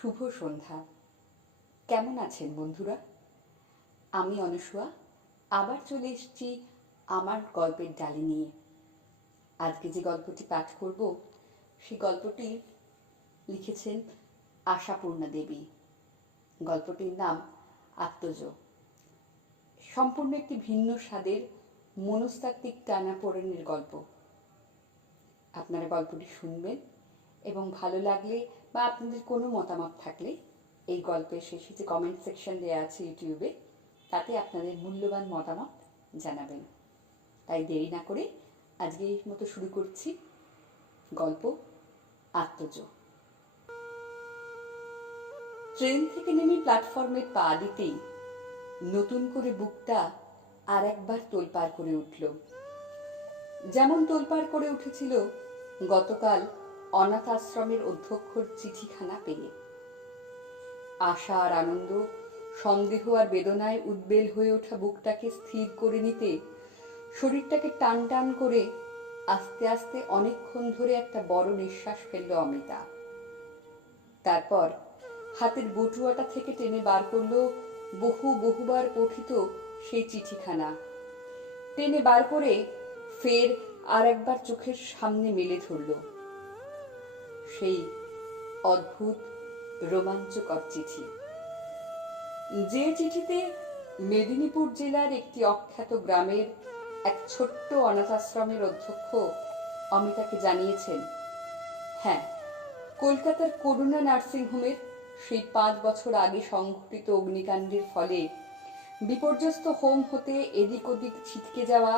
শুভ সন্ধ্যা। কেমন আছেন বন্ধুরা? আমি অনুসুয়া আবার চলে এসেছি আমার গল্পের ডালি নিয়ে। আজকে যে গল্পটি পাঠ করব সেই গল্পটি লিখেছেন আশাপূর্ণা দেবী। গল্পটির নাম আত্মজ। সম্পূর্ণ একটি ভিন্ন স্বাদের মনস্তাত্ত্বিক টানাপোড়েনের গল্প। আপনারা গল্পটি শুনবেন এবং ভালো লাগলে বা আপনাদের কোনো মতামত থাকলে এই গল্পের শেষে যে কমেন্ট সেকশন দেওয়া আছে ইউটিউবে, তাতে আপনাদের মূল্যবান মতামত জানাবেন। তাই দেরি না করে আজকে এই মতো শুরু করছি গল্প আত্মজ। ট্রেন থেকে নেমে প্ল্যাটফর্মে পা দিতেই নতুন করে বুকটা আর একবার তোলপাড় করে উঠল। যেমন তোলপাড় করে উঠেছিল গতকাল অনাথ আশ্রমের অধ্যক্ষর চিঠিখানা পেয়ে। আশা আর আনন্দ, সন্দেহ আর বেদনায় উদ্বেল হয়ে ওঠা বুকটাকে স্থির করে নিতে শরীরটাকে টান টান করে আস্তে আস্তে অনেকক্ষণ ধরে একটা বড় নিঃশ্বাস ফেলল অমিতা। তারপর হাতের বটুয়াটা থেকে টেনে বার করল বহুবার পঠিত সেই চিঠিখানা। টেনে বার করে ফের আর একবার চোখের সামনে মেলে ধরল সেই অদ্ভুত রোমাঞ্চকর চিঠি, যে চিঠিতে মেদিনীপুর জেলার একটি অখ্যাত গ্রামের এক ছোট্ট অনাথ আশ্রমের অধ্যক্ষ অমিতাকে জানিয়েছেন, হ্যাঁ, কলকাতার করুণা নার্সিংহোমের সেই 5 বছর আগে সংঘটিত অগ্নিকাণ্ডের ফলে বিপর্যস্ত হোম হতে এদিক ওদিক ছিটকে যাওয়া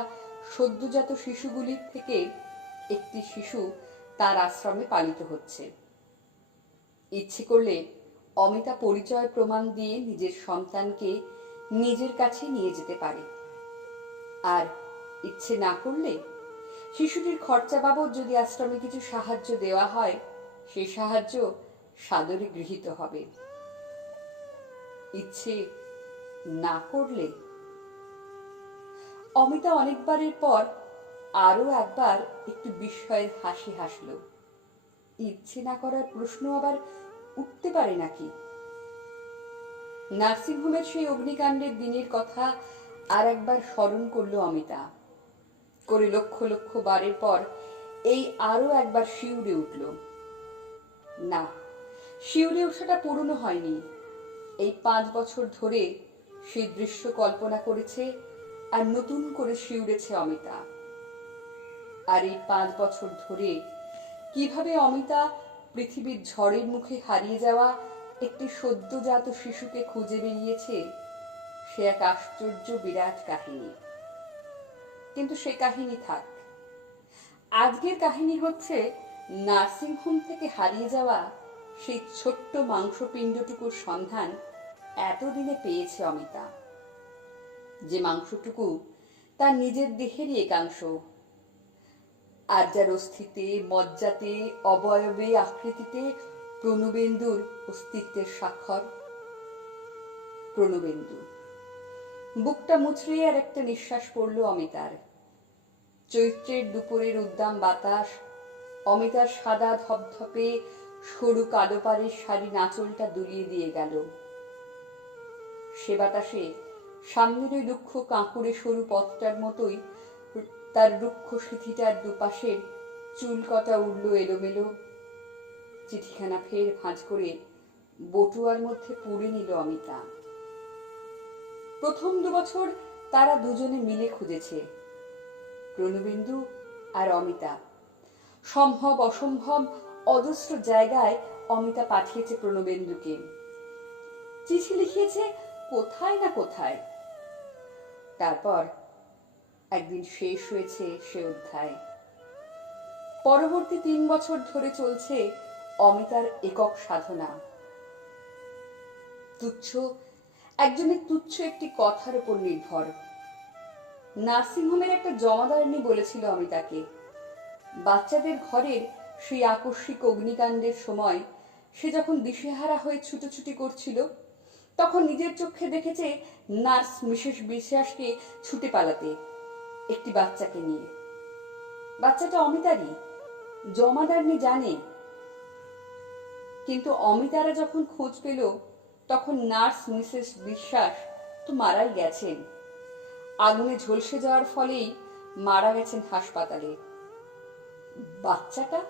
সদ্যজাত শিশুগুলির থেকে একটি শিশু তার আশ্রমে পালিত হচ্ছে। ইচ্ছে করলে অমিতা পরিচয় প্রমাণ দিয়ে নিজের সন্তানকে নিজের কাছে নিয়ে যেতে পারে, আর ইচ্ছে না করলে শিশুটির খরচা বাবদ যদি আশ্রমে কিছু সাহায্য দেওয়া হয়, সেই সাহায্য সাদরে গৃহীত হবে। ইচ্ছে না করলে অমিতা অনেকবারের পর আরো একবার একটু বিস্ময়ের হাসি হাসল। ইচ্ছে না করার প্রশ্ন আবার উঠতে পারে নাকি? নার্সিংহোমের সেই অগ্নিকাণ্ডের দিনের কথা আর একবার স্মরণ করল অমিতা। করে লক্ষ লক্ষ বারের পর এই আরো একবার শিউরে উঠল। না, শিউরে ওঠাটা পুরনো হয়নি। এই 5 বছর ধরে সেই দৃশ্য কল্পনা করেছে আর নতুন করে শিউরেছে অমিতা। আর এই 5 বছর ধরে কিভাবে অমিতা পৃথিবীর ঝড়ের মুখে হারিয়ে যাওয়া একটি সদ্যজাত শিশুকে খুঁজে বেরিয়েছে, সে এক আশ্চর্য বিরাট কাহিনী। কিন্তু সে কাহিনী থাক। আজকের কাহিনী হচ্ছে নার্সিংহোম থেকে হারিয়ে যাওয়া সেই ছোট্ট মাংসপিণ্ডটুকুর সন্ধান এতদিনে পেয়েছে অমিতা, যে মাংসটুকু তার নিজের দেহেরই একাংশ, আর যার অস্থিতে, মজ্জাতে, অবয়বে, আকৃতিতে প্রণবেন্দুর অস্তিত্বের স্বাক্ষর। প্রণবেন্দু। বুকটা মুচড়ে আর একটা নিঃশ্বাস পড়ল অমিতার। চৈত্রের দুপুরের উদ্দাম বাতাস অমিতার সাদা ধপধপে সরু কালো পাড়ের শাড়ি নাচলটা দুলিয়ে দিয়ে গেল। সে বাতাসে সামনের ওই রুক্ষ কাঁকুড়ে সরু পথটার মতোই তার রুক্ষ সিথিটার দুপাশের চুল কটা উড়ল এলোমেলো। চিঠিখানা ফের ভাঁজ করে বটুয়ার মধ্যে পুরে নিল অমিতা। প্রথম 2 বছর তারা দুজনে মিলে খুঁজেছে, প্রণবেন্দু আর অমিতা। সম্ভব অসম্ভব অজস্র জায়গায় অমিতা পাঠিয়েছে প্রণবেন্দুকে, চিঠি লিখিয়েছে কোথায় না কোথায়। তারপর একদিন শেষ হয়েছে সে অধ্যায়। পরবর্তী 3 বছর ধরে চলছে অমিতার একক সাধনা। একজনের তুচ্ছ একটি কথার উপর নির্ভর। নার্সিংহোমের একটা জমাদারনি বলেছিল অমিতাকে, বাচ্চাদের ঘরের সেই আকস্মিক অগ্নিকাণ্ডের সময় সে যখন দিশেহারা হয়ে ছুটোছুটি করছিল, তখন নিজের চোখে দেখেছে নার্স মিসেস বিশ্বাসকে ছুটে পালাতে একটি বাচ্চাকে নিয়ে। বাচ্চাটা অমিতারই। জমাদারনি জানে কিন্তু অমিতারা যখন খোঁজ পেল তখন নার্স মিসেস বিশ্বাস তো মারাই গেছেন। আগুনে ঝলসে যাওয়ার ফলেই মারা গেছেন হাসপাতালে। বাচ্চাটা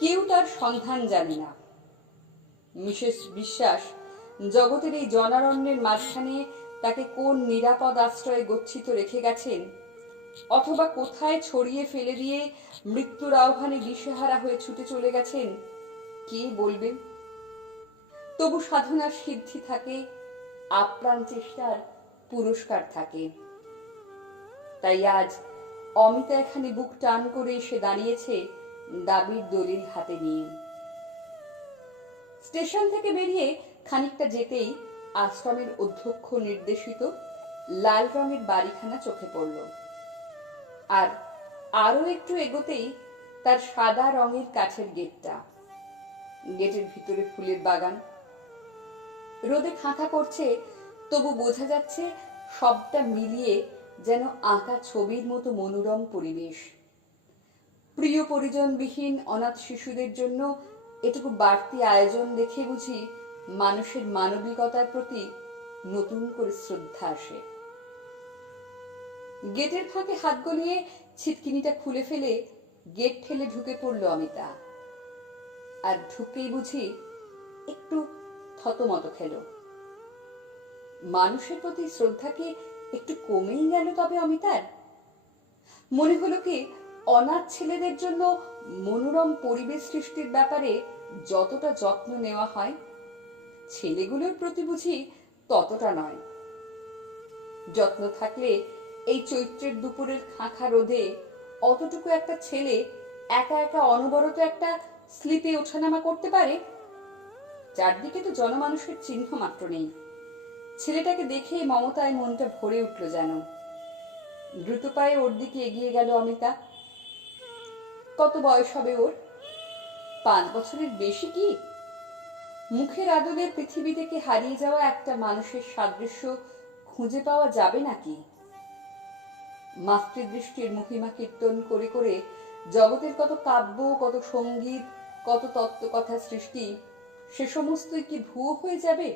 কেউ তার সন্ধান জানে না। মিসেস বিশ্বাস জগতের এই জনারণ্যের মাঝখানে তাকে কোন নিরাপদ আশ্রয়ে গচ্ছিত রেখে গেছেন, অথবা কোথায় ছড়িয়ে ফেলে দিয়ে মৃত্যুর আহ্বানে দিশেহারা হয়ে ছুটে চলে গেছেন, কে বলবেন। তবু সাধনার সিদ্ধি থাকে, আপ্রাণ চেষ্টার পুরস্কার থাকে। তাই আজ অমিতা এখানে বুক টান করে এসে দাঁড়িয়েছে দাবির দলিল হাতে নিয়ে। স্টেশন থেকে বেরিয়ে খানিকটা যেতেই আশ্রমের অধ্যক্ষ নির্দেশিত লাল রঙের বাড়িখানা চোখে পড়ল। আর আরো একটু এগোতেই তার সাদা রঙের কাঠের গেটটা। গেটের ভিতরে ফুলের বাগান। রোদে খাঁকা করছে, তবু বোঝা যাচ্ছে সবটা মিলিয়ে যেন আঁকা ছবির মতো মনোরম পরিবেশ। প্রিয় পরিজনবিহীন অনাথ শিশুদের জন্য এটুকু বাড়তি আয়োজন দেখে বুঝি মানুষের মানবিকতার প্রতি নতুন করে শ্রদ্ধা আসে। গেটের ফাঁকে হাত গলিয়ে ছিটকিনিটা খুলে ফেলে গেট ঠেলে ঢুকে পড়ল অমিতা। আর ঢুকেই বুঝি একটু থতমত খেল। মানুষের প্রতি শ্রদ্ধা কি একটু কমেই গেল তবে অমিতার? মনে হলো কি অনাথ ছেলেদের জন্য মনোরম পরিবেশ সৃষ্টির ব্যাপারে যতটা যত্ন নেওয়া হয়, ছেলেগুলোর প্রতি বুঝি ততটা নয়। যত্ন থাকলে এই চৈত্রের দুপুরের খাঁখা রোদে অতটুকু একটা ছেলে একা একা অনবরত একটা স্লিপে ওঠানামা করতে পারে? চারদিকে তো জনমানুষের চিহ্ন মাত্র নেই। ছেলেটাকে দেখে মমতায় মনটা ভরে উঠল যেন। দ্রুত পায়ে ওর দিকে এগিয়ে গেল অমিতা। কত বয়স হবে ওর? 5 বছরের বেশি কি? মুখের আদলে পৃথিবী থেকে হারিয়ে যাওয়া একটা মানুষের সাদৃশ্য খুঁজে পাওয়া যাবে নাকি? মাতৃদৃষ্টির মহিমা কীর্তন করে করে জগতের কত কাব্য, কত সঙ্গীত, কত তত্ত্বকথা সৃষ্টি, সে সমস্তই কি ভুয়ো হয়ে যাবে?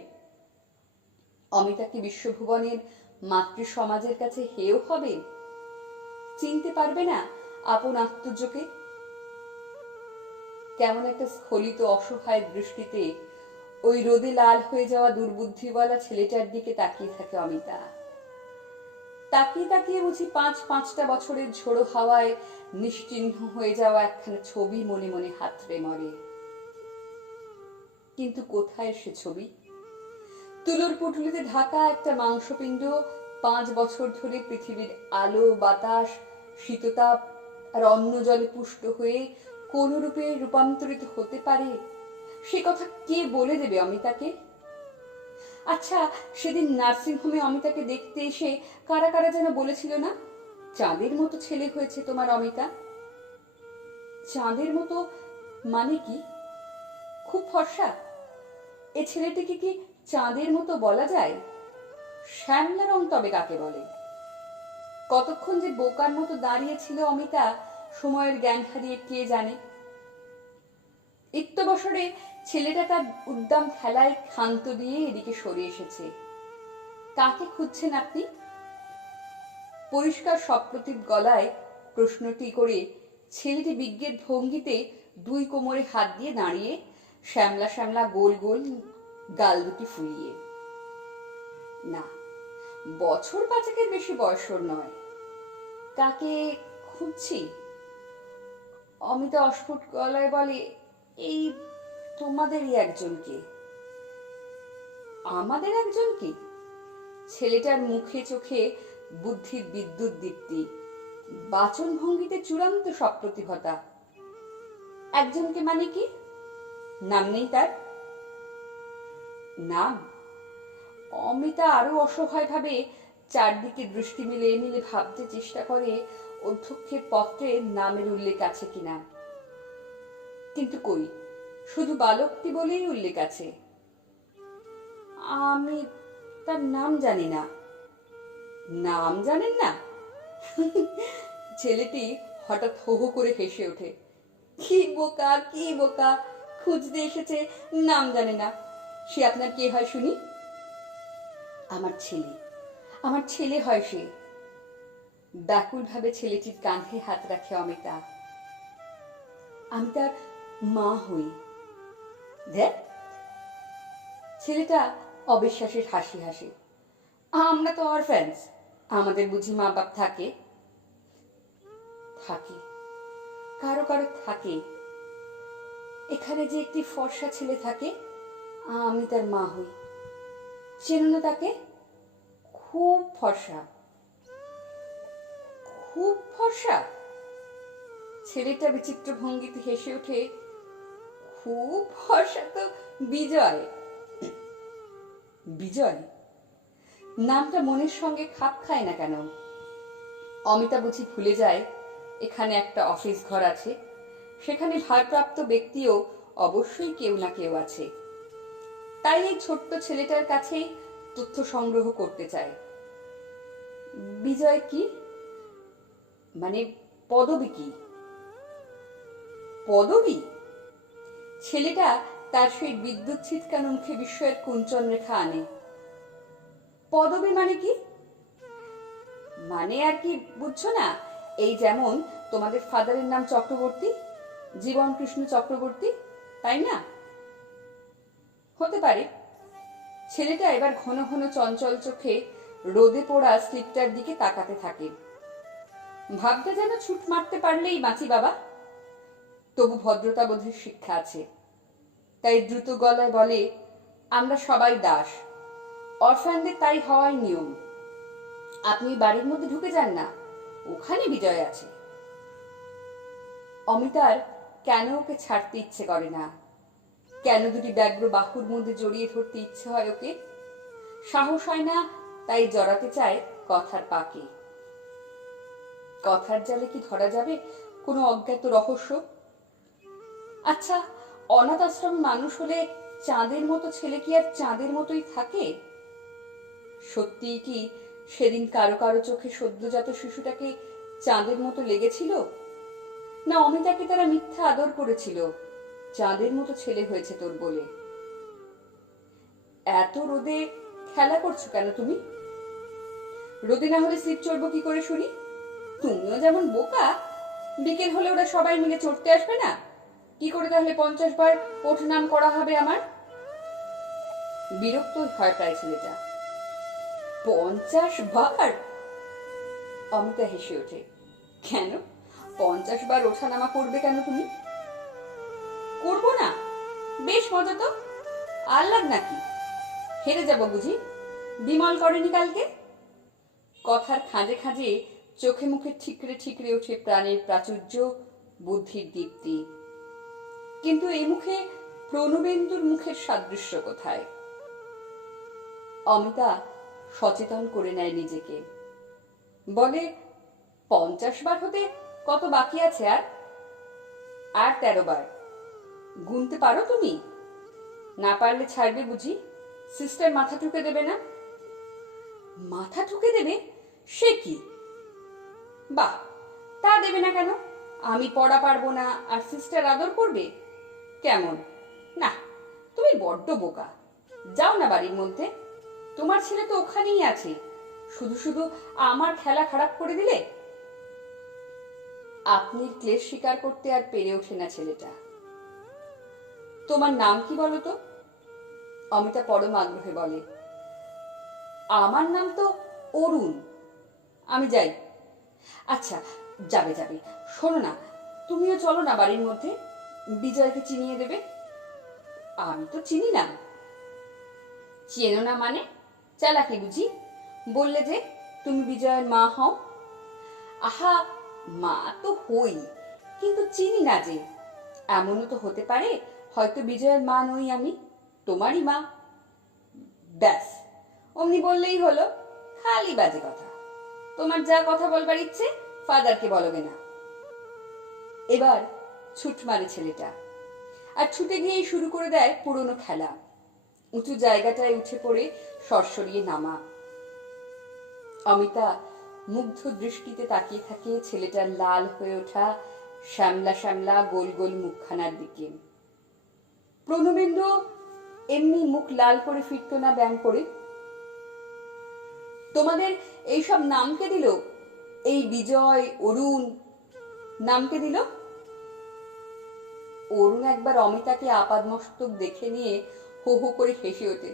অমিতা কি বিশ্বভুবনের মাতৃ সমাজের কাছে হেয় হবে? চিনতে পারবে না আপন আত্মজকে? কেমন একটা স্খলিত অসহায় দৃষ্টিতে ওই রোদে লাল হয়ে যাওয়া দুর্বুদ্ধিওয়ালা ছেলেটার দিকে তাকিয়ে থাকে অমিতা। তাকিয়ে তাকিয়ে বুঝি 5-5টা বছরের ঝোড়ো হাওয়ায় নিশ্চিহ্ন হয়ে যাওয়া একখানা ছবি মনে মনে হাতড়ে মরে। কিন্তু কোথায় সে ছবি? তুলোর পুটুলিতে ঢাকা একটা মাংসপিণ্ড 5 বছর ধরে পৃথিবীর আলো, বাতাস, শীততাপ আর অন্য জলে পুষ্ট হয়ে কোন রূপে রূপান্তরিত হতে পারে, সে কথা কে বলে দেবে অমিতাকে? আচ্ছা, সেদিন নার্সিংহোমে অমিতাকে দেখতে এসে কারা কারা যেন বলেছিল না, চাঁদের মতো ছেলে হয়েছে তোমার অমিতা। চাঁদের মতো মানে কি? খুব ফর্সা? এ ছেলেটিকে কি চাঁদের মতো বলা যায়? শ্যামলা রং তবে কাকে বলে? কতক্ষণ যে বোকার মতো দাঁড়িয়েছিল অমিতা সময়ের জ্ঞান হারিয়ে কে জানে। ইত্যবসরে ছেলেটা তার উদ্দাম খেলায় ক্ষান্ত দিয়ে এদিকে সরে এসেছে। কাকে খুঁজছেন আপনি? পরিষ্কার সপ্রতিভ গলায় প্রশ্নটি করে ছেলেটি বিজ্ঞের ভঙ্গিতে 2 কোমরে হাত দিয়ে দাঁড়িয়ে, শ্যামলা শ্যামলা গোল গোল গাল দুটি ফুলিয়ে। না, বছর 5-এর বেশি বয়সর নয়। কাকে খুঁজছি? অমিতা অস্ফুট গলায় বলে, এই তোমাদেরই একজনকে। আমাদের একজনকে? ছেলেটার মুখে চোখে বুদ্ধির বিদ্যুৎ দীপ্তি, বাচন ভঙ্গিতে চূড়ান্ত সপ্রতিভতা। একজনকে মানে কি? নাম নেই তার? নাম? অমিতা আরো অসহায় ভাবে চারদিকে দৃষ্টি মিলে ভাবতে চেষ্টা করে অধ্যক্ষের পত্রে নামের উল্লেখ আছে কিনা। কিন্তু কই, শুধু বালকটি বলেই উল্লেখ আছে। আমি তার নাম জানি না। নাম জানেন না? ছেলেটি হঠাৎ হো হো করে হেসে ওঠে। কি বোকা, কি বোকা! খুঁজতে এসেছে, নাম জানে না। সে আপনার কে হয় শুনি? আমার ছেলে, আমার ছেলে হয় সে। ব্যাকুলভাবে ছেলেটির কাঁধে হাত রাখে অমিতা। আমি তার মা হই। দেখ, ছেলেটা অবিশ্বাসের হাসি হাসে। আমরা তো অরফ্যান্স, আমাদের বুঝি মা বাপ থাকে? থাকে, কারো কারো থাকে। এখানে যে একটি ফর্সা ছেলে থাকে, আমি তার মা হই। চেনো না তাকে? খুব ফর্সা। খুব ফর্সা? ছেলেটা বিচিত্র ভঙ্গিতে হেসে ওঠে। খুব ফর্সা তো বিজয়। বিজয় নামটা মনের সঙ্গে খাপ খায় না কেন? অমিতা বুঝি ভুলে যায় এখানে একটা অফিস ঘর আছে, সেখানে ভারপ্রাপ্ত ব্যক্তিও অবশ্যই কেউ না কেউ আছে। তাই এই ছোট্ট ছেলেটার কাছেই তথ্য সংগ্রহ করতে চায়। বিজয় কি? মানে পদবী কি? পদবী? ছেলেটা তার সেই বিদ্যুৎ ছিটকানো মুখে বিস্ময়ের কুঞ্চন রেখা আনে। পদবী মানে কি? মানে আর কি বুঝছো না? এই যেমন তোমাদের ফাদারের নাম চক্রবর্তী, জীবন কৃষ্ণ চক্রবর্তী, তাই না? হতে পারে। ছেলেটা এবার ঘন ঘন চঞ্চল চোখে রোদে পোড়া স্লিপটার দিকে তাকাতে থাকে। ভাবতে যেন ছুট মারতে পারলেই বাঁচি বাবা। তবু ভদ্রতা বোধের শিক্ষা আছে, তাই দ্রুত গলায় বলে, আমরা সবাই দাস, অরফ্যানদের তাই হওয়াই নিয়ম। আপনি বাড়ির মধ্যে ঢুকে যান না, ওখানে বিজয় আছে। অমিতার কেন ওকে ছাড়তে ইচ্ছে করে না, কেন দুটি ব্যগ্র বাহুর মধ্যে জড়িয়ে ধরতে ইচ্ছে হয় ওকে। সাহস হয় না, তাই জড়াতে চায় কথার পাকে। কথার জালে কি ধরা যাবে কোনো অজ্ঞাত রহস্য? আচ্ছা, অনাথ আশ্রমে মানুষ হলে চাঁদের মতো ছেলে কি আর চাঁদের মতোই থাকে? সত্যিই কি সেদিন কারো কারো চোখে সদ্যজাত শিশুটাকে চাঁদের মতো লেগেছিল? না অমিতাকে তারা মিথ্যা আদর করেছিল, চাঁদের মতো ছেলে হয়েছে তোর বলে? এত রোদে খেলা করছো কেন তুমি? রোদে না হলে স্লিপ চড়বো কি করে শুনি? তুমিও যেমন বোকা, বিকেল হলে ওরা সবাই মিলে চড়তে আসবে না? কি করে তাহলে 50 বার ওঠ নাম করা হবে আমার? বিরক্ত হয় প্রায় ছেলেটা। 50 বার? অমিতা হেসে ওঠে। কেন 50 বার ওঠানামা করবে কেন তুমি? করবো না? বেশ মজা তো। আহ্লাদ নাকি? হেরে যাব বুঝি? বিমল করেনি কালকে? কথার খাঁজে খাঁজে চোখে মুখে ঠিকরে ঠিকরে ওঠে প্রাণের প্রাচুর্য, বুদ্ধির দীপ্তি। কিন্তু এই মুখে প্রণবেন্দুর মুখের সাদৃশ্য কোথায়? অমিতা সচেতন করে নেয় নিজেকে, বলে 50 বার হতে কত বাকি আছে? আর 13 বার। গুনতে পারো তুমি? না পারলে ছাড়বে বুঝি? সিস্টার মাথা ঠুকে দেবে না? মাথা ঠুকে দেবে? সে কি? বাহ, তা দেবে না কেন? আমি পড়া পারবো না আর সিস্টার আদর করবে? কেমন? না, তুমি বড্ড বোকা। যাও না বাড়ির মধ্যে, তোমার ছেলে তো ওখানেই আছে, শুধু শুধু আমার খেলা খারাপ করে দিলে। আপনি ক্লেশ স্বীকার করতে আর পেরে ওঠে না ছেলেটা। তোমার নাম কি বলো তো? অমিতা পরম আগ্রহে বলে। আমার নাম তো অরুণ। আমি যাই। আচ্ছা, যাবে যাবে। শোনো না, তুমিও চলো না বাড়ির মধ্যে, বিজয়কে চিনিয়ে দেবে। আমি তো চিনি না। চেনো না মানে? চালাকি বুঝি? বললে যে তুমি বিজয়ের মা হও। আহা, মা তো হই, কিন্তু চিনি না যে। এমনও তো হতে পারে হয়তো বিজয়ের মা নই আমি, তোমারই মা। ব্যাস, অমনি বললেই হলো। খালি বাজে কথা। তোমার যা কথা বলবার ইচ্ছে ফাদারকে বলবে না। এবার ছুট মারে ছেলেটা, আর ছুটে গিয়েই শুরু করে দেয় পুরনো খেলা। উঁচু জায়গাটায় উঠে পড়ে সরসরিয়ে নামা। অমিতা মুগ্ধ দৃষ্টিতে তাকিয়ে থাকে ছেলেটার লাল হয়ে ওঠা শ্যামলা শ্যামলা গোল গোল মুখখানার দিকে। প্রণবেন্দ্র এমনি মুখ লাল করে ফিরত না ব্যায়াম করে। তোমাদের এইসব নামকে দিল? এই বিজয়, অরুণ নামকে দিল? অরুণ একবার অমিতাকে আপাদমস্তক দেখে নিয়ে হো হো করে হেসে ওঠে।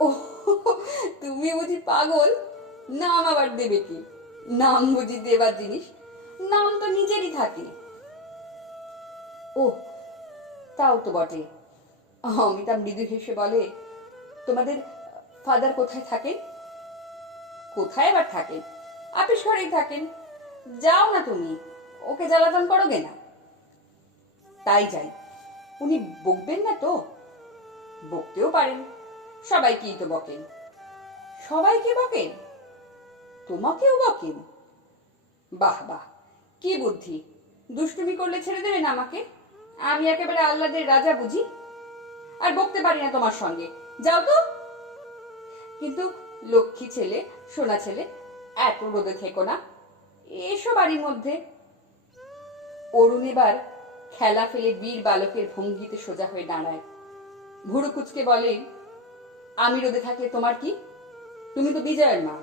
ও, তুমি বুঝি পাগল? নাম আবার দেবে কি? নাম বুঝি দেবার জিনিস? নাম তো নিজেরই থাকে। ও, তাও তো বটে। অমিতা মৃদু হেসে বলে, তোমাদের ফাদার কোথায় থাকেন? কোথায় আবার থাকেন? আপিস ঘরেই থাকেন। যাও না তুমি, ওকে জ্বালাতন করোগে না। তাই যাই। উনি বকবেন না তো? বকতেও পারেন, সবাইকেই তো বকেন। সবাইকে বকেন? তোমাকেও বকেন? বাহ বাহ, কি বুদ্ধি! দুষ্টুমি করলে ছেড়ে দেবেন আমাকে? আমি একেবারে আহ্লাদের রাজা বুঝি? আর বকতে পারি না তোমার সঙ্গে, যাও তো। কিন্তু লক্ষ্মী ছেলে, সোনা ছেলে, এত রোদে থেকো না, এসো বাড়ির মধ্যে। অরুণ এবার খেলা ফেলে বীর বালকের ভঙ্গিতে সোজা হয়ে দাঁড়ায়। ভুরু কুচকে বলে, আমি রোদে থাকলে তোমার কি? তুমি তো বিজয়ের মা।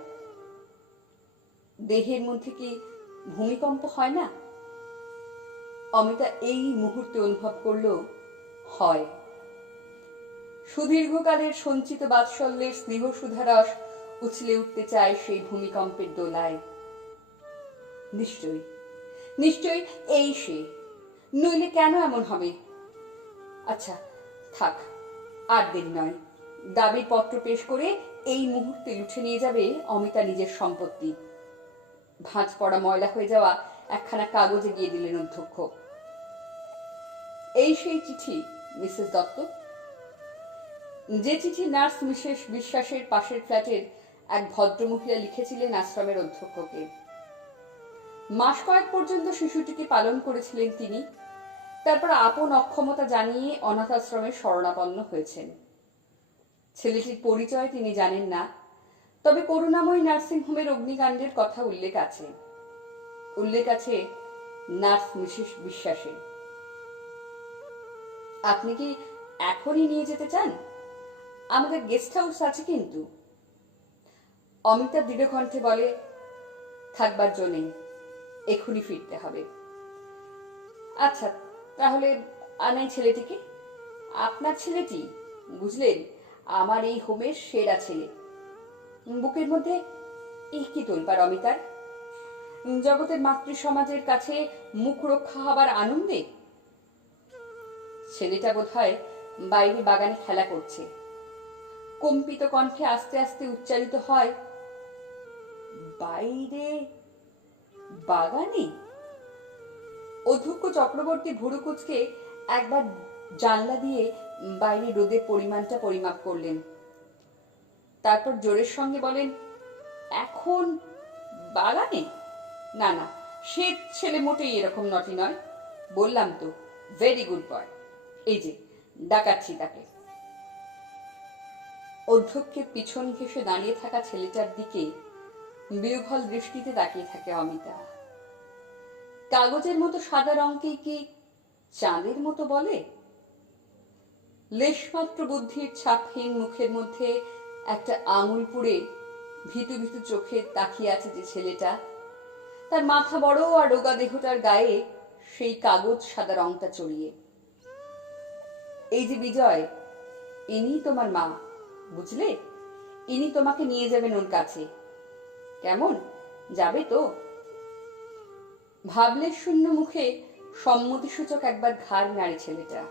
দেহের মধ্যে কি ভূমিকম্প হয় না? অমিতা এই মুহূর্তে অনুভব করলো, হয়। সুদীর্ঘকালের সঞ্চিত বাৎসল্যের স্নেহ সুধারস উছলে উঠতে চায় সেই ভূমিকম্পের দোলায়। নিশ্চয়ই নিশ্চয়ই এই সে, নইলে কেন এমন হবে? আচ্ছা থাক, আর দেরি নয়। দাবির পত্র পেশ করে এই মুহূর্তে লুঠে নিয়ে যাবে অমিতা নিজের সম্পত্তি। ভাঁজ পড়া ময়লা হয়ে যাওয়া একখানা কাগজে দিয়ে দিলেন অধ্যক্ষ। এই সেই চিঠি, মিসেস দত্ত। যে চিঠি নার্স মিসেস বিশ্বাসের পাশের ফ্ল্যাটের এক ভদ্রমহিলা লিখেছিলেন আশ্রমের অধ্যক্ষকে। মাস কয়েক পর্যন্ত শিশুটিকে পালন করেছিলেন তিনি, তারপর আপন অক্ষমতা জানিয়ে অনাথ আশ্রমের শরণাপন্ন হয়েছেন। ছেলেটির পরিচয় তিনি জানেন না, তবে করুণাময়ী নার্সিংহোমের অগ্নিকাণ্ডের কথা উল্লেখ আছে। উল্লেখ আছে নার্স মিসেস বিশ্বাসের। আপনি কি এখনই নিয়ে যেতে চান? আমাদের গেস্ট হাউস আছে কিন্তু। অমিতা দৃঢ় কণ্ঠে বলে, থাকবার জো নেই, এখনই ফিরতে হবে। আচ্ছা তাহলে আনাই ছেলেটিকে। আপনার ছেলেটি, বুঝলেন, আমার এই হোমের সেরা ছেলে। বুকের মধ্যে কি তোলপার অমিতার! জগতের মাতৃ সমাজের কাছে মুখ রক্ষা হবার আনন্দে। ছেলেটা বোধহয় বাইরে বাগানে খেলা করছে। কম্পিত কণ্ঠে আস্তে আস্তে উচ্চারিত হয়, বাইরে বাগানে। অধ্যক্ষ চক্রবর্তী ভুরু কুচকে একবার জানলা দিয়ে বাইরে রোদের পরিমাণটা পরিমাপ করলেন। তারপর জোরের সঙ্গে বলেন, এখন বাগানে? না না, সে ছেলে মোটেই এরকম নটি নয়। বললাম তো, ভেরি গুড বয়। এই যে ডাকাচ্ছি তাকে। অধ্যক্ষের পিছন ঘেঁষে দাঁড়িয়ে থাকা ছেলেটার দিকে বিহ্বল দৃষ্টিতে তাকিয়ে থাকে অমিতা। কাগজের মতো সাদা রঙকেই কি চাঁদের মতো বলে? লেশমাত্র বুদ্ধির ছাপহীন মুখের মধ্যে একটা আঙুল পুড়ে ভীতু ভীতু চোখে তাকিয়ে আছে যে ছেলেটা, তার মাথা বড় আর রোগা দেহটার গায়ে সেই কাগজ সাদা রংটা চড়িয়ে। এই যে বিজয়, ইনি তোমার মা, বুঝলে? ইনি তোমাকে নিয়ে যাবেন ওর কাছে। কেমন, যাবে তো? ভাবলে শূন্য মুখে সম্মতিসূচক একবার ঘাড় নাড়ে ছেলেটা।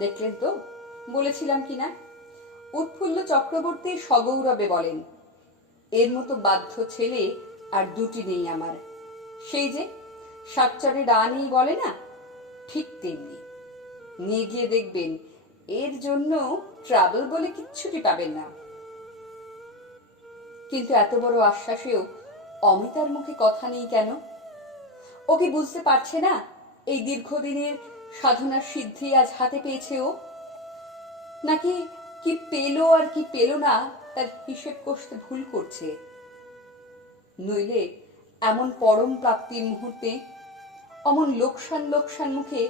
দেখলেন তো, বলেছিলাম কিনা? উৎফুল্ল চক্রবর্তী সগৌরবে বলেন, এর মতো বাধ্য ছেলে আর দুটি নেই আমার। সেই যে সাতচরে রা নেই বলে না, ঠিক তেমনি। নিয়ে গিয়ে দেখবেন এর জন্য ট্রাবল বলে কিচ্ছুটি পাবেন না। কিন্তু এত বড় আশ্বাসেও অমিতার মুখে কথা নেই কেন? ও কি বুঝতে পারছে না এই দীর্ঘদিনের সাধনার সিদ্ধি আজ হাতে পেয়েছে ও? নাকি কি পেল আর কি পেল না তার হিসেব কষতে ভুল করছে? নইলে এমন পরম প্রাপ্তির মুহূর্তে অমন লোকসান লোকসান মুখে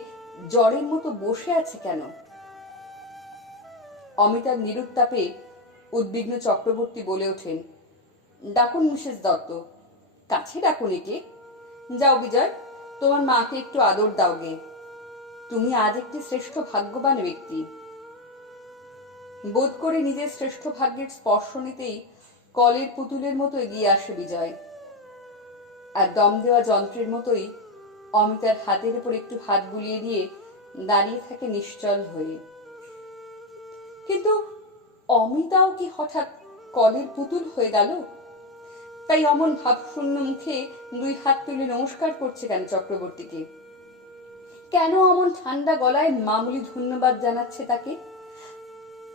জ্বরের মতো বসে আছে কেন? অমিতার নিরুত্তাপে উদ্বিগ্ন চক্রবর্তী বলে ওঠেন, ডাকুন মিসেস দত্ত। কাছে ডাকুন একে। যাও বিজয়, তোমার মাকে একটু আদর দাও গে। তুমি আজ একটি শ্রেষ্ঠ ভাগ্যবান ব্যক্তি। বোধ করে নিজের শ্রেষ্ঠ ভাগ্যের স্পর্শ নিতেই কলের পুতুলের মতো এগিয়ে আসে বিজয়, আর দম দেওয়া যন্ত্রের মতোই অমিতার হাতের উপর একটু হাত বুলিয়ে দিয়ে দাঁড়িয়ে থাকে নিশ্চল হয়ে। কিন্তু অমিতাও কি হঠাৎ কলের পুতুল হয়ে গেল? তাই অমন ভাবশূন্য মুখে দুই হাত তুলে নমস্কার করছে কেন চক্রবর্তীকে? কেন অমন ঠান্ডা গলায় মামুলি ধন্যবাদ জানাচ্ছে তাকে?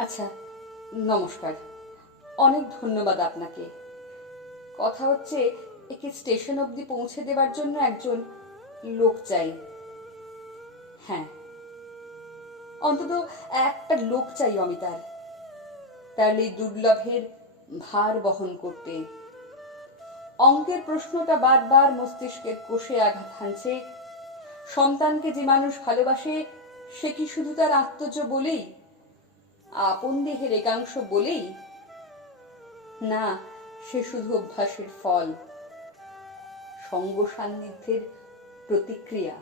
আচ্ছা, নমস্কার, অনেক ধন্যবাদ আপনাকে। কথা হচ্ছে একে স্টেশন অবধি পৌঁছে দেবার জন্য একজন লোক চাই। হ্যাঁ, অন্তত একটা লোক চাই অমিতার, তার এই দুর্লভের ভার বহন করতে। অঙ্কের প্রশ্নটা বারবার মস্তিষ্কের কোষে আঘাত হানছে। সন্তানকে যে মানুষ ভালোবাসে সে কি শুধু তার আত্মজ বলেই, আপন দেহের একাংশ বলেই? না, সে শুধু অভ্যাসের ফল, সঙ্গ সান্নিধ্যের প্রতিক্রিয়া।